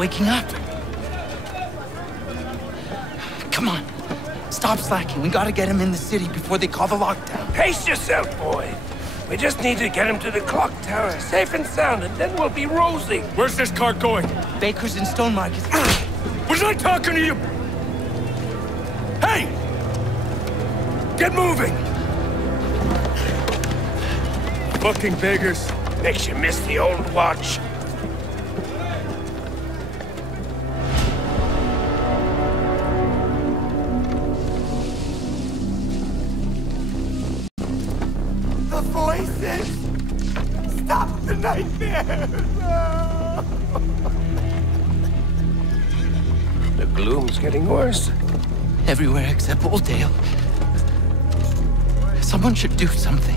waking up. Come on. Stop slacking. We gotta get him in the city before they call the lockdown. Pace yourself, boy. We just need to get him to the clock tower, safe and sound, and then we'll be rosy. Where's this cart going? Baker's and Stone Market. Was I talking to you? Hey! Get moving! Fucking beggars. Makes you miss the old watch. The voices! Stop the nightmares! The gloom's getting worse. Everywhere except Oldale. Someone should do something.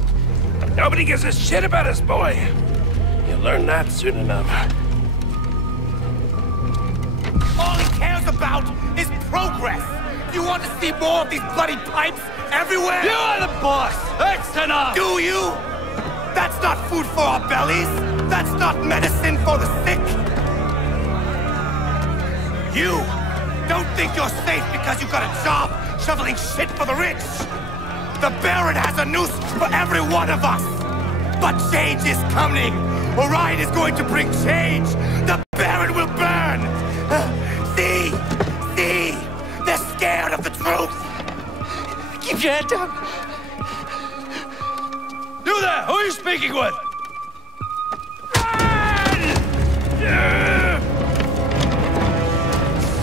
Nobody gives a shit about us, boy. You'll learn that soon enough. All he cares about is progress! You want to see more of these bloody pipes everywhere? You are the boss! That's enough! Do you? That's not food for our bellies! That's not medicine for the sick! You don't think you're safe because you got a job shoveling shit for the rich! The Baron has a noose for every one of us! But change is coming! Orion is going to bring change! The Baron will burn! See? See? They're scared of the truth! Keep your head down. You there! Who are you speaking with?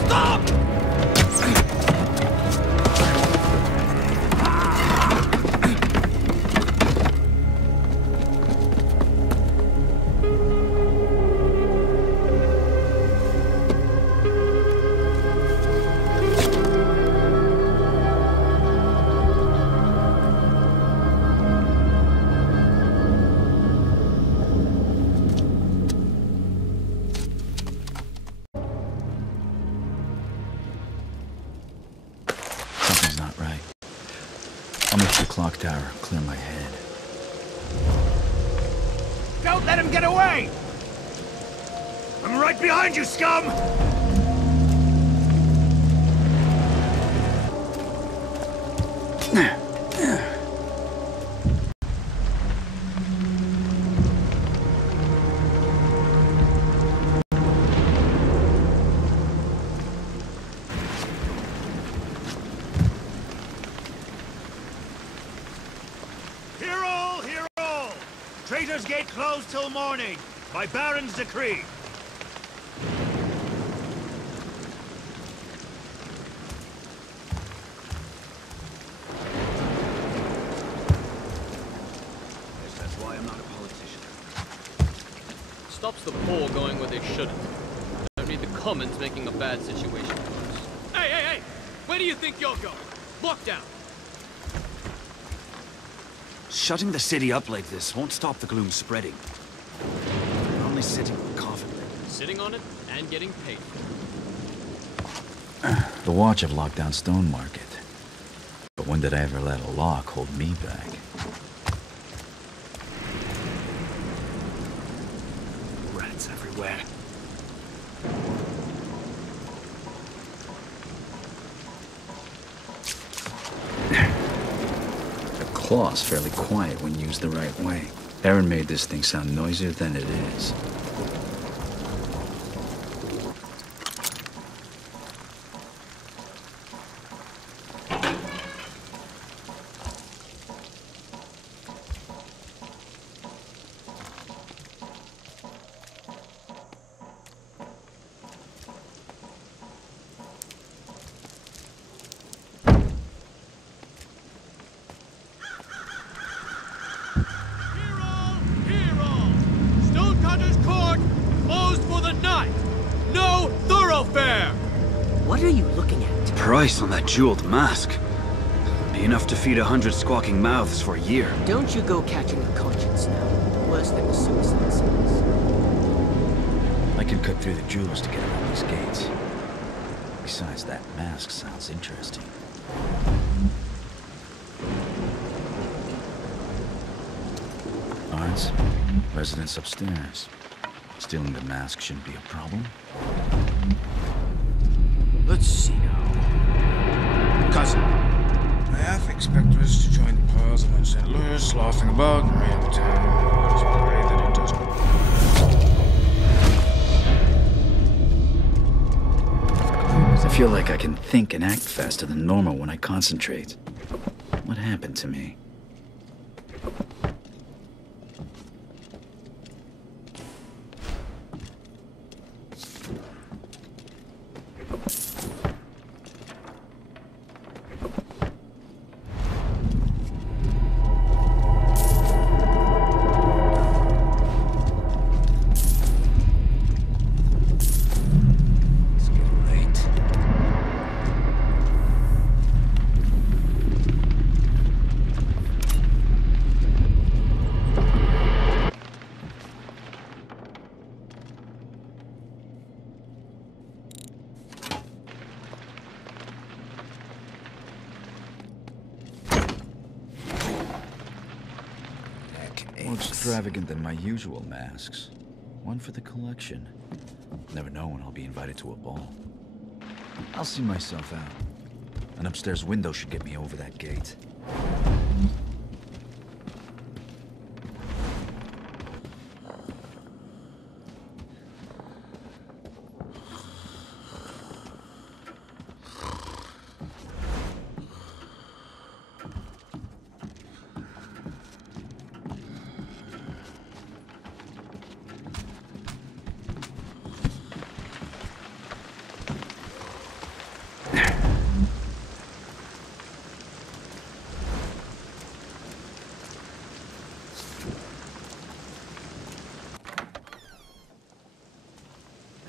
Stop! Clock tower, clear my head. Don't let him get away! I'm right behind you, scum! Traitor's Gate closed till morning, by Baron's decree. That's why I'm not a politician. Stops the poor going where they shouldn't. Don't need the commons making a bad situation worse. Hey, hey, hey! Where do you think you're going? Lockdown! Shutting the city up like this won't stop the gloom spreading. We're only sitting on a coffin. Sitting on it and getting paid. The watch have locked down Stone Market. But when did I ever let a lock hold me back? Rats everywhere. The claw's fairly quiet when used the right way. Aaron made this thing sound noisier than it is. What are you looking at? Price on that jeweled mask. Be enough to feed 100 squawking mouths for a year. Don't you go catching a conscience now. Worse than a suicide sentence. I can cut through the jewels to get around these gates. Besides, that mask sounds interesting. Lawrence, residence upstairs. Stealing the mask shouldn't be a problem. Let's see now. Cousin. I half expect us to join the piles around St. Louis, laughing about and way uptown. Just pray that it doesn't. I feel like I can think and act faster than normal when I concentrate. What happened to me? More extravagant than my usual masks. One for the collection. Never know when I'll be invited to a ball. I'll see myself out. An upstairs window should get me over that gate.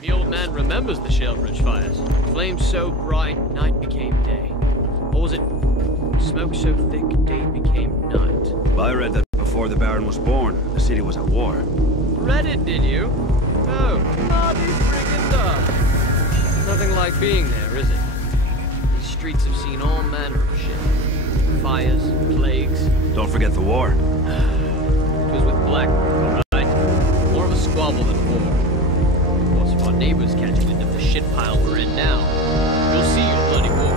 The old man remembers the Shalebridge fires. Flames so bright, night became day. Or was it smoke so thick, day became night? Well, I read that before the Baron was born, the city was at war. Read it, did you? Oh, naughty friggin' dog. Nothing like being there, is it? These streets have seen all manner of shit. Fires, plagues. Don't forget the war. It was with Black, right? More of a squabble than a war. Of course, if our neighbors catch wind of the shit pile we're in now, you'll see your bloody war.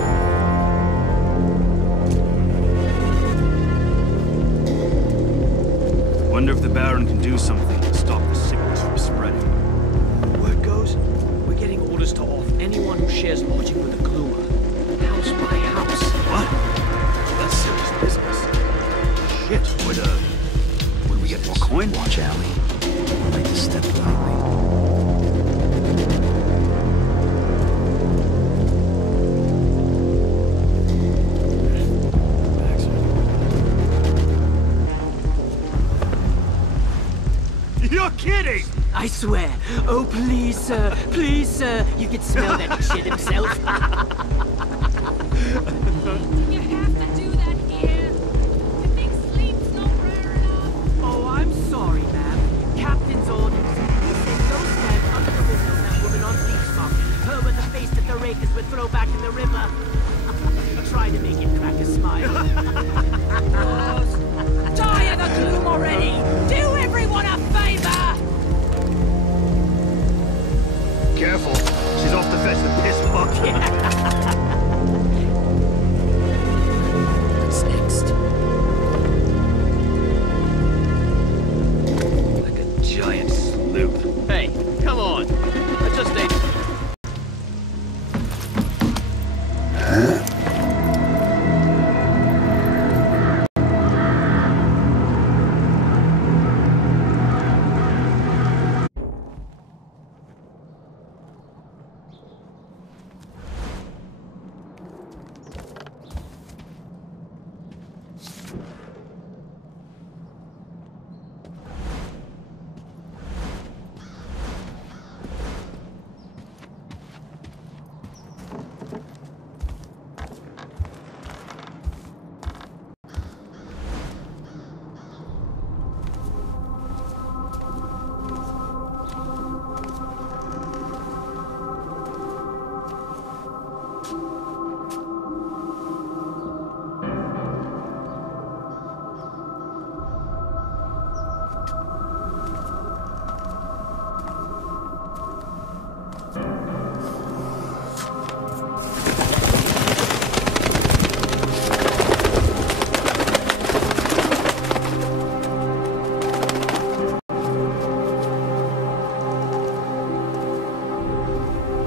Wonder if the Baron can do something to stop the sickness from spreading. Word goes, we're getting orders to off anyone who shares lodging with a Gloomer. House by house. What? That's serious business. Shit, would we get more coin? Watch, Allie. I like to step lightly. You're kidding! I swear. Oh, please, sir. Please, sir. You can smell that shit himself. You have to do that here. You think sleep's not rare enough? Oh, I'm sorry, ma'am. Captain's orders. He said go stand under the window of that woman on Leechmark. Her with the face that the rakers would throw back in the river. Try to make him crack a smile. Die of the gloom already! Do everyone a favor! Careful, she's off to fetch the piss bucket. What's next? Like a giant sloop. Hey, come on. I just ate...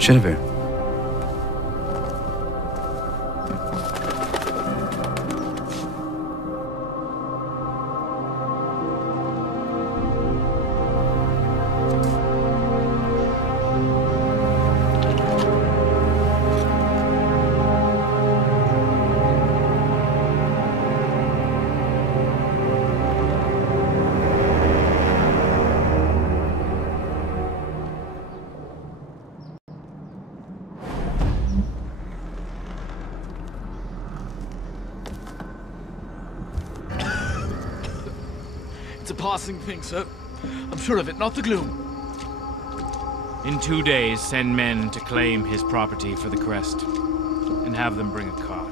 Jennifer. It's a passing thing, sir. I'm sure of it, not the gloom. In 2 days, send men to claim his property for the crest, and have them bring a cart.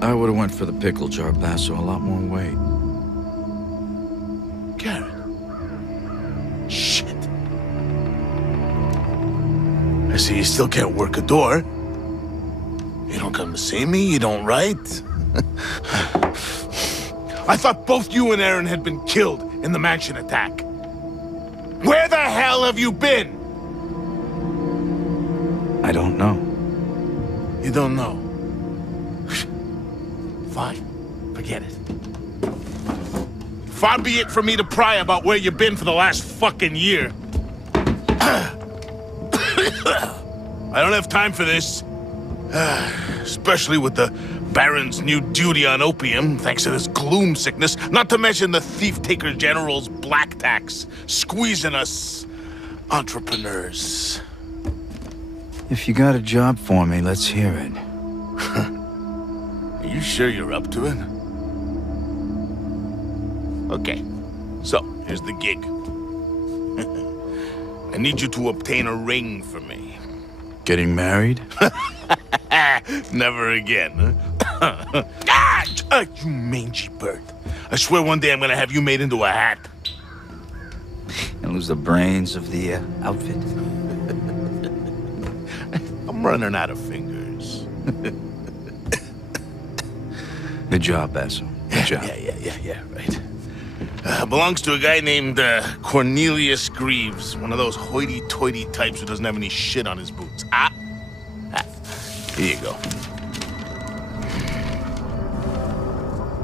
I would have went for the pickle jar, Basso. A lot more weight. Garret. Shit. I see you still can't work a door. You don't come to see me, you don't write. I thought both you and Aaron had been killed in the mansion attack. Where the hell have you been? I don't know. You don't know? Fine. Forget it. Far be it from me to pry about where you've been for the last fucking year. I don't have time for this. Especially with the Baron's new duty on opium, thanks to this gloom sickness, not to mention the Thief-Taker General's black tax, squeezing us entrepreneurs. If you got a job for me, let's hear it. Are you sure you're up to it? Okay, so here's the gig. I need you to obtain a ring for me. Getting married? Never again, huh? You mangy bird. I swear one day I'm gonna have you made into a hat. And lose the brains of the outfit? I'm running out of fingers. Good job, Basso. Good job. Yeah, right. Belongs to a guy named Cornelius Greaves, one of those hoity-toity types who doesn't have any shit on his boots. Here you go.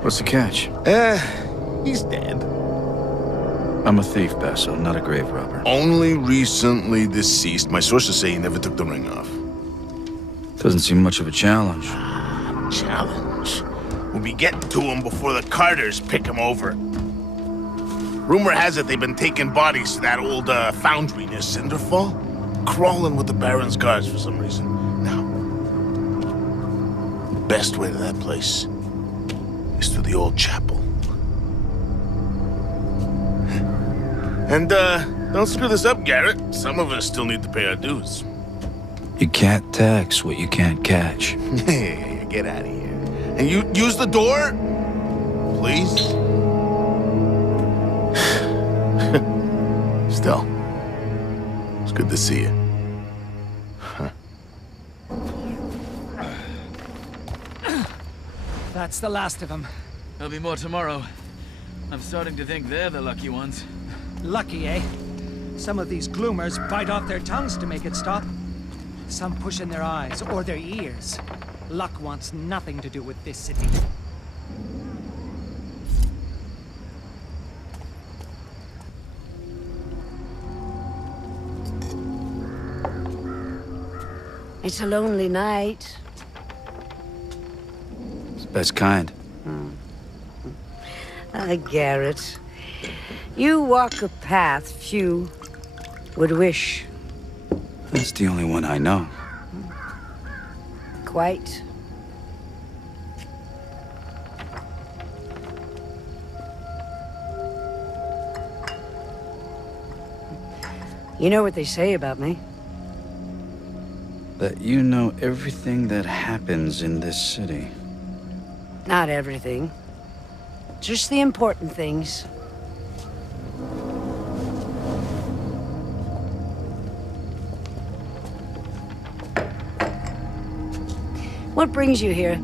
What's the catch? He's dead. I'm a thief, Basso, not a grave robber. Only recently deceased. My sources say he never took the ring off. Doesn't seem much of a challenge. Challenge? We'll be getting to him before the Carters pick him over. Rumor has it they've been taking bodies to that old foundry near Cinderfall. Crawling with the Baron's guards for some reason. Now, best way to that place is through the old chapel. And, don't screw this up, Garret. Some of us still need to pay our dues. You can't tax what you can't catch. Yeah, get out of here. And you use the door, please. Still, it's good to see you. That's the last of them. There'll be more tomorrow. I'm starting to think they're the lucky ones. Lucky, eh? Some of these gloomers bite off their tongues to make it stop. Some push in their eyes or their ears. Luck wants nothing to do with this city. It's a lonely night. It's the best kind. Garret. You walk a path few would wish. That's the only one I know. Quite. You know what they say about me? That you know everything that happens in this city. Not everything. Just the important things. What brings you here?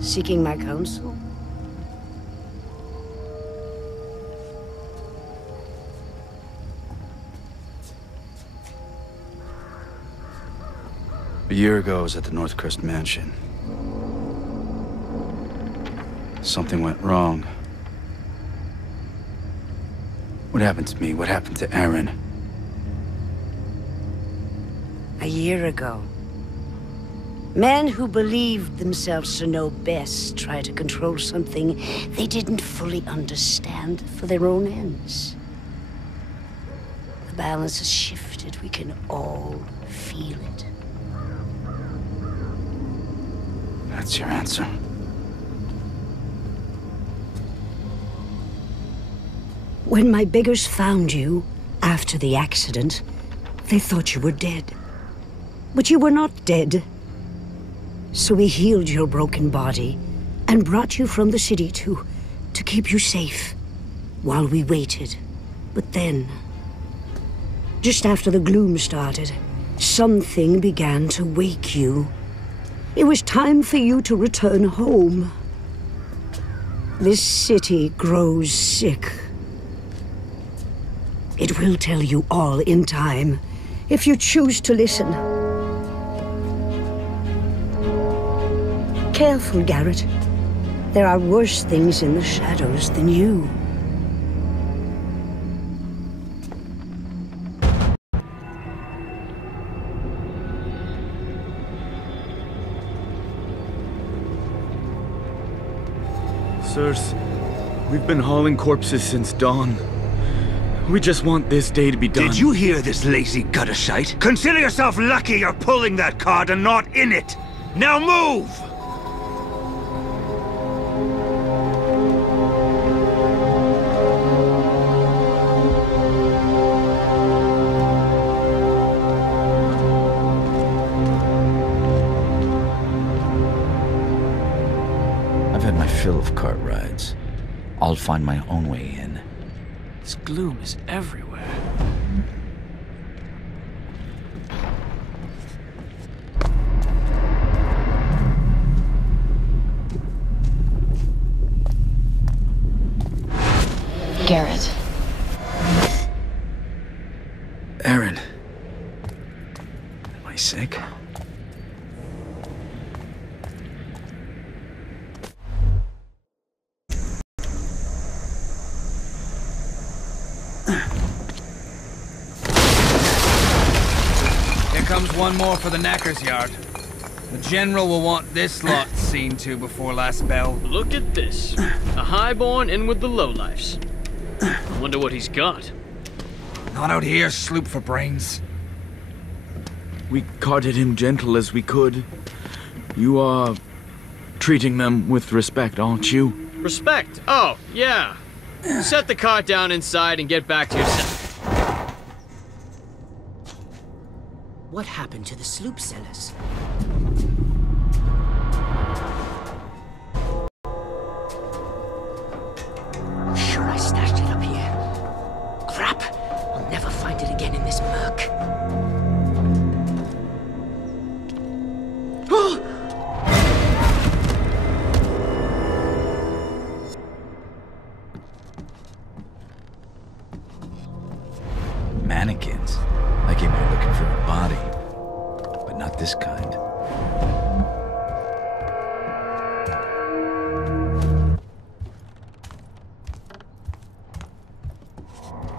Seeking my counsel? A year ago, I was at the Northcrest Mansion. Something went wrong. What happened to me? What happened to Aaron? A year ago. Men who believed themselves to know best tried to control something they didn't fully understand for their own ends. The balance has shifted. We can all feel it. That's your answer. When my beggars found you after the accident, they thought you were dead. But you were not dead. So we healed your broken body and brought you from the city to keep you safe while we waited. But then, just after the gloom started, something began to wake you. It was time for you to return home. This city grows sick. It will tell you all in time, if you choose to listen. Careful, Garret. There are worse things in the shadows than you. Sirs, we've been hauling corpses since dawn. We just want this day to be done. Did you hear this lazy gutter shite? Consider yourself lucky you're pulling that cart and not in it! Now move! I've had my fill of cart rides. I'll find my own way in. This gloom is everywhere. Garret. Aaron. Am I sick? Here comes one more for the knacker's yard. The General will want this lot seen to before last bell. Look at this. A highborn in with the lowlifes. I wonder what he's got. Not out here, sloop for brains. We carted him gentle as we could. You are treating them with respect, aren't you? Respect? Oh, yeah. Set the cart down inside and get back to yourself. What happened to the sloop sellers? Sure I stashed it up here. Crap! I'll never find it again in this murk. Mannequins. I came here looking for a body. But not this kind.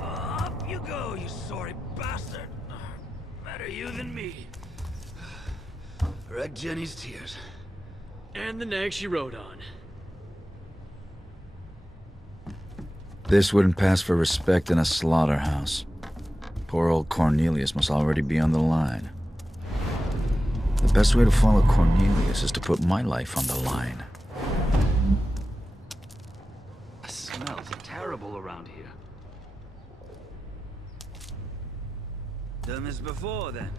Up you go, you sorry bastard. Better you than me. Read Jenny's tears. And the nag she rode on. This wouldn't pass for respect in a slaughterhouse. Poor old Cornelius must already be on the line. The best way to follow Cornelius is to put my life on the line. The smells are terrible around here. Done this before, then.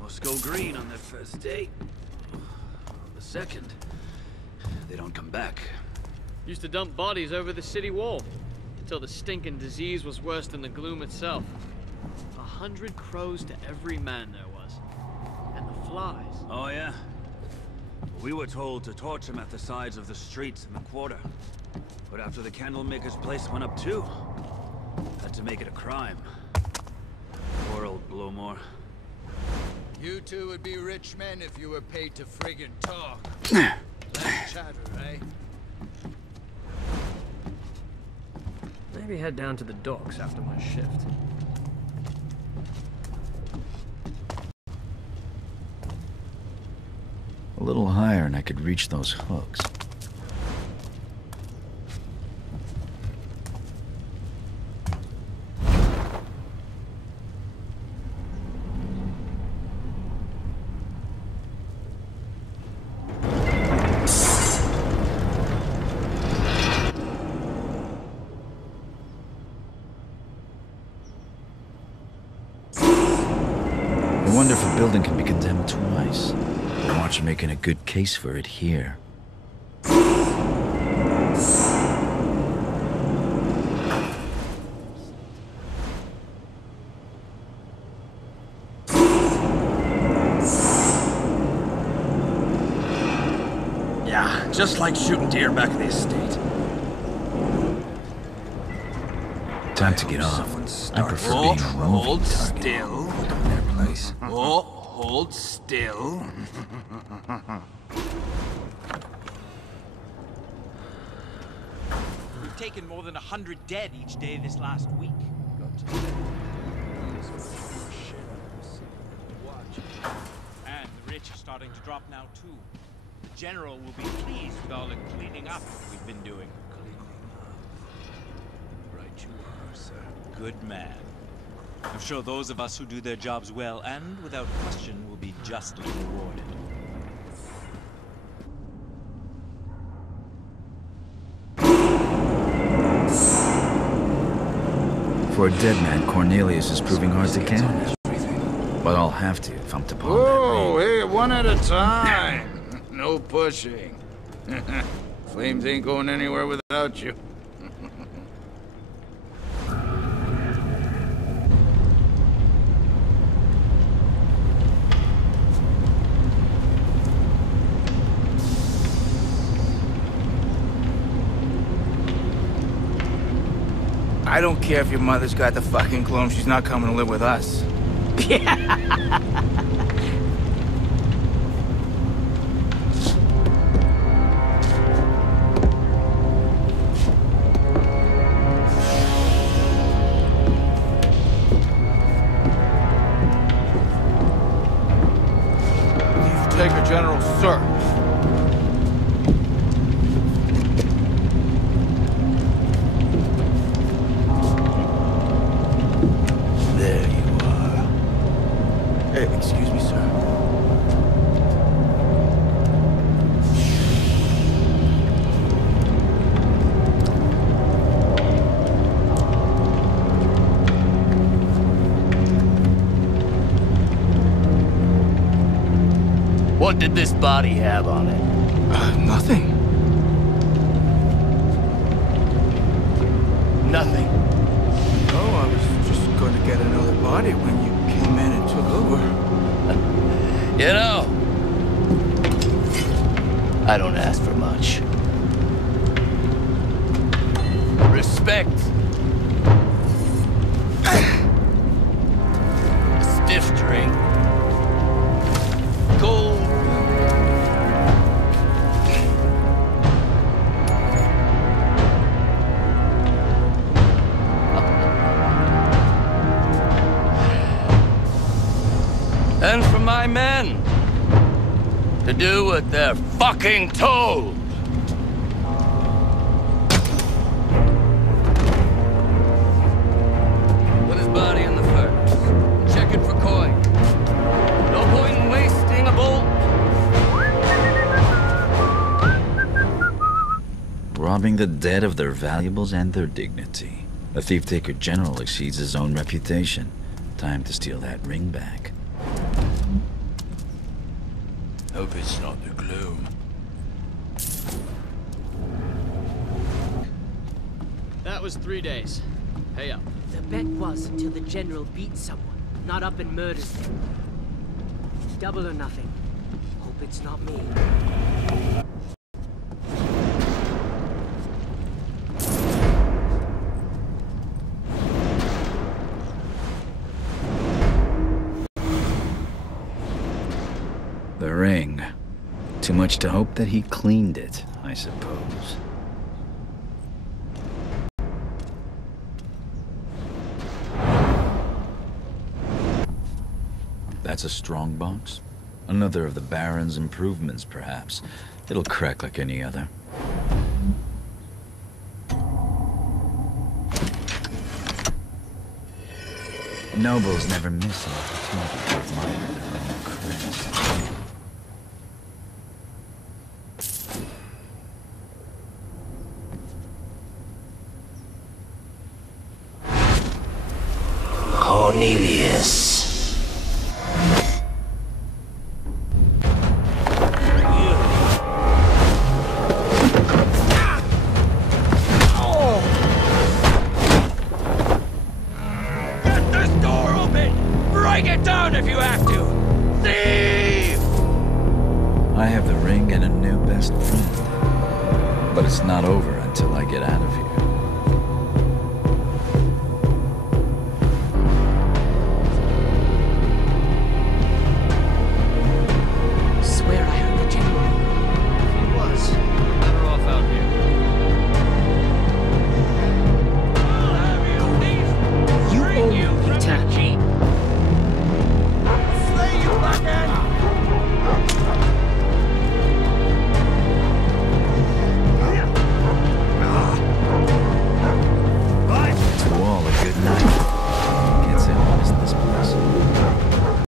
Most go green on their first date. The second, they don't come back. Used to dump bodies over the city wall, until the stinking disease was worse than the gloom itself. 100 crows to every man there was. And the flies. Oh, yeah? We were told to torch them at the sides of the streets in the quarter. But after the candlemaker's place went up too, had to make it a crime. Poor old Blowmore. You two would be rich men if you were paid to friggin' talk. Less chatter, eh? Maybe head down to the docks after my shift. A little higher and I could reach those hooks. I wonder if a building can be condemned twice. Watch you making a good case for it here. Yeah, just like shooting deer back at the estate. Time to get off. I prefer being a moving Hold target. still. Their place. Oh, hold still. We've taken more than 100 dead each day this last week. And the rich are starting to drop now too. The general will be pleased with all the cleaning up we've been doing. Right you are, sir. Good man. I'm sure those of us who do their jobs well and without question will be justly rewarded. For a dead man, Cornelius is proving hard to catch. But I'll have to if I'm to pawn that Whoa, hey, one at a time. No pushing. Flames ain't going anywhere without you. I don't care if your mother's got the fucking gloom. She's not coming to live with us. Please take a general search. There you are. Hey, excuse me, sir. What did this body have on it? Nothing. Nothing. Oh, I was just going to get another body when you came in and took over. You know, I don't ask for much. Respect. A stiff drink. Gold. And for my men to do what they're fucking told. Put his body in the furnace. Check it for coin. No point in wasting a bolt. Robbing the dead of their valuables and their dignity. A thief-taker general exceeds his own reputation. Time to steal that ring back. Hope it's not the gloom. That was 3 days. Pay up. The bet was until the General beats someone, not up and murders them. Double or nothing. Hope it's not me. The ring. Too much to hope that he cleaned it, I suppose. That's a strong box? Another of the Baron's improvements, perhaps. It'll crack like any other. Nobles never miss an opportunity to admire their own crest. Cornelius. Get this door open! Break it down if you have to! Thief! I have the ring and a new best friend. But it's not over until I get out of here.